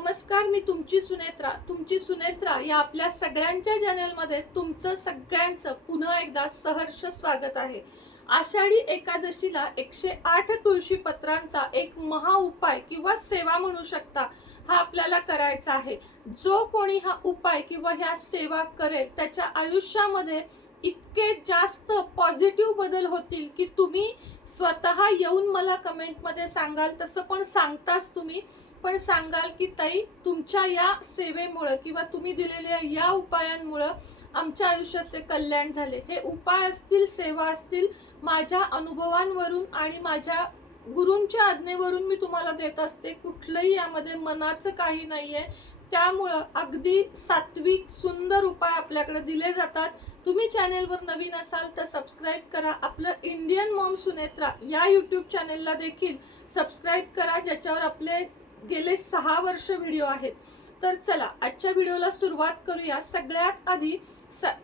नमस्कार, मी तुमची सुनेत्रा या आपल्या सगळ्यांच्या चॅनलमध्ये तुमचं सगळ्यांचं पुन्हा एकदा सहर्ष स्वागत आहे। आषाढी एकादशीला 108 तुळशी पत्रांचा एक महा उपाय किंवा सेवा म्हणू शकता हा आपल्याला करायचा आहे। जो कोणी हा उपाय किंवा ह्या सेवा करेल त्याच्या आयुष्यामध्ये इतके जास्त पॉझिटिव्ह बदल होतील की तुम्ही स्वतः येऊन मला कमेंटमध्ये सांगाल। तसं पण सांगताच तुम्ही पण सांगाल की ताई तुमच्या या सेवेमुळे किंवा तुम्ही दिलेल्या या उपायांमुळे आमच्या आयुष्याचे कल्याण झाले। हे उपाय असतील, सेवा असतील, माझ्या अनुभवांवरून आणि माझ्या गुरूंच्या आज्ञेवरून मी तुम्हाला देत असते। कुठलंही यामध्ये मनाचं काही नाहीये। त्यामुळे अगदी सात्विक सुंदर उपाय आपल्याकडे दिले जातात। तुम्ही चॅनेलवर नवीन असाल तर सबस्क्राइब करा। आपलं इंडियन मॉम सुनेत्रा या यूट्यूब चॅनेलला देखील सबस्क्राइब करा, ज्याच्यावर आपले गेले 6 वर्ष व्हिडिओ आहेत। तर चला आजच्या व्हिडिओला सुरुवात करूया। सगळ्यात आधी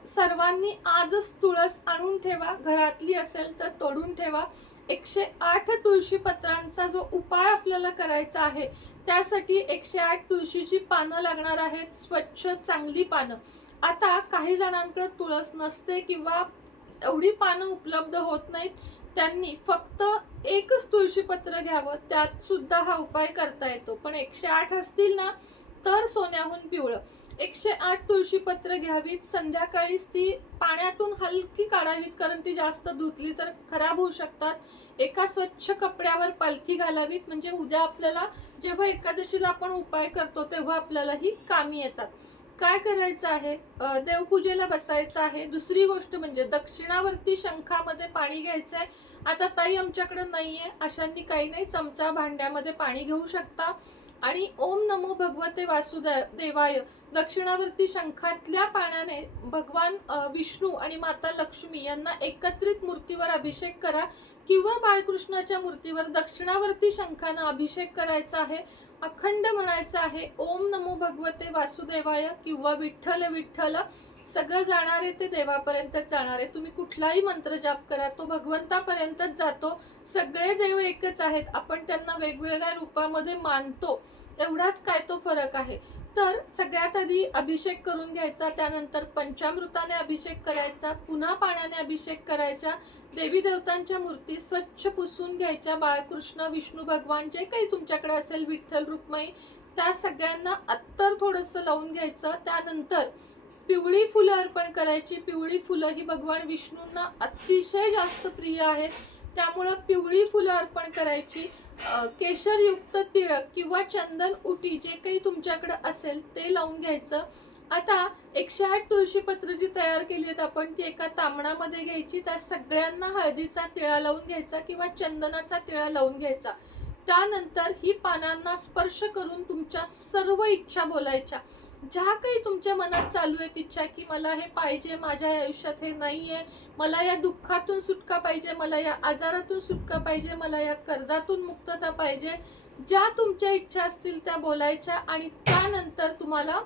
सर्वांनी आजच तुळस आणून ठेवा, घरातली असेल तर तोडून ठेवा। 108 तुळशी पत्रांचा जो उपाय आपल्याला करायचा आहे त्यासाठी 108 तुळशीची पानं लागणार आहेत, स्वच्छ चांगली पानं। आता काही जणांकडे तुळस नसते किंवा एवढी पानं उपलब्ध होत नाहीत, त्यांनी फक्त एकच तुळशी पत्र घ्यावं, त्यात सुद्धा हा उपाय करता येतो। पण 108 असतील ना तर सोन्याहून पिवळं 108 तुळशी पत्र घ्यावीत। संध्याकाळीच ती पाण्यातून हलकी काढावीत, कारण ती जास्त धुतली तर खराब होऊ शकतात। एका स्वच्छ कपड्यावर पालथी घालावीत, म्हणजे उद्या आपल्याला जेव्हा एकादशीला आपण उपाय करतो तेव्हा आपल्याला ही कामी येतात। काय करायचं आहे, देवपूजेला बसायचं आहे। दुसरी गोष्ट म्हणजे दक्षिणावर्ती शंखामध्ये पाणी घ्यायचंय। आता ताई आमच्याकडे नाहीये अशांनी काही नाही, चमचा भांड्यामध्ये पाणी घेऊ शकता आणि ओम नमो भगवते वासुदेवाय दक्षिणावर्ती शंखातल्या पाण्याने भगवान विष्णू आणि माता लक्ष्मी यांना एकत्रित मूर्तीवर अभिषेक करा किंवा बाळकृष्णाच्या मूर्तीवर दक्षिणावर्ती शंखाने अभिषेक करायचा आहे। अखंड म्हणायचं आहे ओम नमो भगवते वासुदेवाय किंवा विठ्ठल विठ्ठल। सगळं जाणारे ते देवापर्यंतच जाणार आहे। तुम्ही कुठलाही मंत्र जाप करा तो भगवंतापर्यंतच जातो। सगळे देव एकच आहेत, आपण त्यांना वेगवेगळ्या रूपामध्ये मानतो, एवढाच काय तो फरक आहे। तर सगळ्यात आधी अभिषेक करून घ्यायचा, त्यानंतर पंचामृताने अभिषेक करायचा, पुन्हा पाण्याने अभिषेक करायचा। देवी देवतांच्या मूर्ती स्वच्छ पुसून घ्यायच्या, बाळकृष्ण विष्णू भगवान जे काही तुमच्याकडे असेल, विठ्ठल रुक्माई, त्या सगळ्यांना अत्तर थोडंसं लावून घ्यायचं। त्यानंतर पिवळी फुलं अर्पण करायची। पिवळी फुलं ही भगवान विष्णूंना अतिशय जास्त प्रिय आहेत, त्यामुळे पिवळी फुलं अर्पण करायची। केशरयुक्त तिळक किंवा चंदन उटी जे काही तुमच्याकडे असेल ते लावून घ्यायचं। आता 108 तुळशी पत्र जी तयार केली आहेत आपण ती एका तांबणामध्ये घ्यायची, त्या सगळ्यांना हळदीचा टिळा लावून घ्यायचा किंवा चंदनाचा टिळा लावून घ्यायचा। त्यानंतर ही पानांना स्पर्श करून तुमच्या सर्व इच्छा बोलायच्या, ज्या काही तुमच्या मनात चालू आहेत इच्छा, की मला हे पाहिजे, माझ्या आयुष्यात हे नाहीये, मला या दुःखातून सुटका पाहिजे, मला या आजारातून सुटका पाहिजे, मला या कर्जातून मुक्तता पाहिजे, ज्या तुमच्या इच्छा असतील त्या बोलायच्या। आणि त्यानंतर तुम्हाला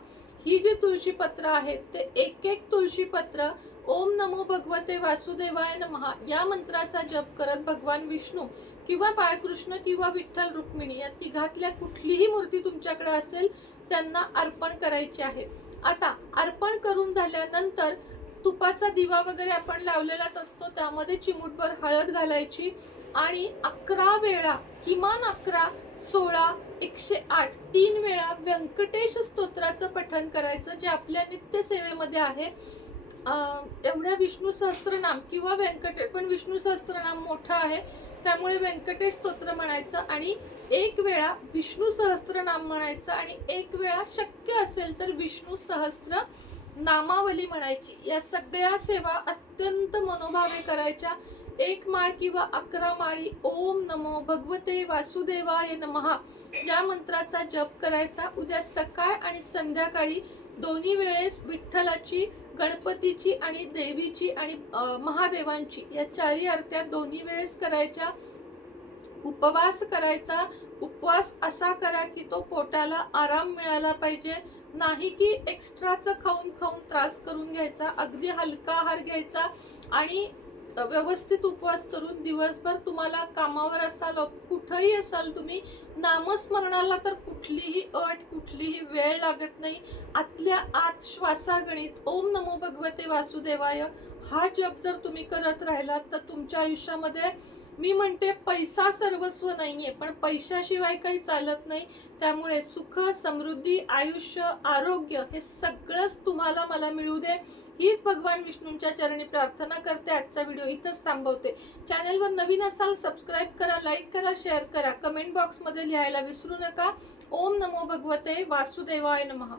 ही जी तुळशी पत्र आहेत ते एक एक तुळशी पत्र ओम नमो भगवते वासुदेवाय नमः या मंत्राचा जप करत भगवान विष्णू किंवा बाळकृष्ण किंवा विठ्ठल रुक्मिणी या तिघातल्या कुठलीही मूर्ती तुमच्याकडे असेल त्यांना अर्पण करायची आहे। आता अर्पण करून झाल्यानंतर तुपाचा दिवा वगैरे आपण लावलेलाच असतो, त्यामध्ये चिमूटभर हळद घालायची आणि 11 वेळा, किमान 11, 16, 108 3 वेळा व्यंकटेश स्तोत्राचं पठण करायचं, जे आपल्या नित्य सेवेमध्ये आहे। एवढ्या विष्णू सहस्त्रनाम किंवा व्यंकटेश, पण विष्णू सहस्त्रनाम मोठा आहे त्यामुळे व्यंकटेश स्तोत्र म्हणायचं आणि 1 वेळा विष्णू सहस्त्रनाम म्हणायचं आणि 1 वेळा शक्य असेल तर विष्णू सहस्त्र नामावली म्हणायची। या सगळ्या सेवा अत्यंत मनोभावे करायच्या। 1 माळ किंवा 11 माळी ओम नमो भगवते वासुदेवाय नमः या मंत्राचा जप करायचा। उद्या सकाळ आणि संध्याकाळी दोन्ही वेळेस विठ्ठलाची, गणपतीची आणि देवीची आणि महादेवांची या चारही आरत्या दोन्ही वेळेस करायच्या। उपवास करायचा। उपवास असा करा की तो पोटाला आराम मिळाला पाहिजे, नाही की एक्स्ट्राचं खाऊन खाऊन त्रास करून घ्यायचा। अगदी हलका आहार घ्यायचा आणि व्यवस्थित उपवास करून दिवसभर तुम्हाला कामावर असाल, कुठंही असाल तुम्ही, नामस्मरणाला तर कुठलीही अट, कुठलीही वेळ लागत नाही. आतल्या आत श्वासागणित ओम नमो भगवते वासुदेवाय हा जप जर तुम्ही करत राहिलात तर तुमच्या आयुष्यामध्ये, मी म्हणते पैसा सर्वस्व नाहीये, पण पैशाशिवाय काही चालत नाही. त्यामुळे सुख, समृद्धी, आयुष्य, आरोग्य हे सगळंच तुम्हाला मला मिळू दे, हीच भगवान विष्णूंच्या चरणी प्रार्थना करते. आजचा व्हिडिओ इथंच थांबवते. चॅनलवर नवीन असाल सबस्क्राईब करा, लाईक करा, शेअर करा, कमेंट बॉक्समध्ये लिहायला विसरू नका. ओम नमो भगवते वासुदेवाय नमः.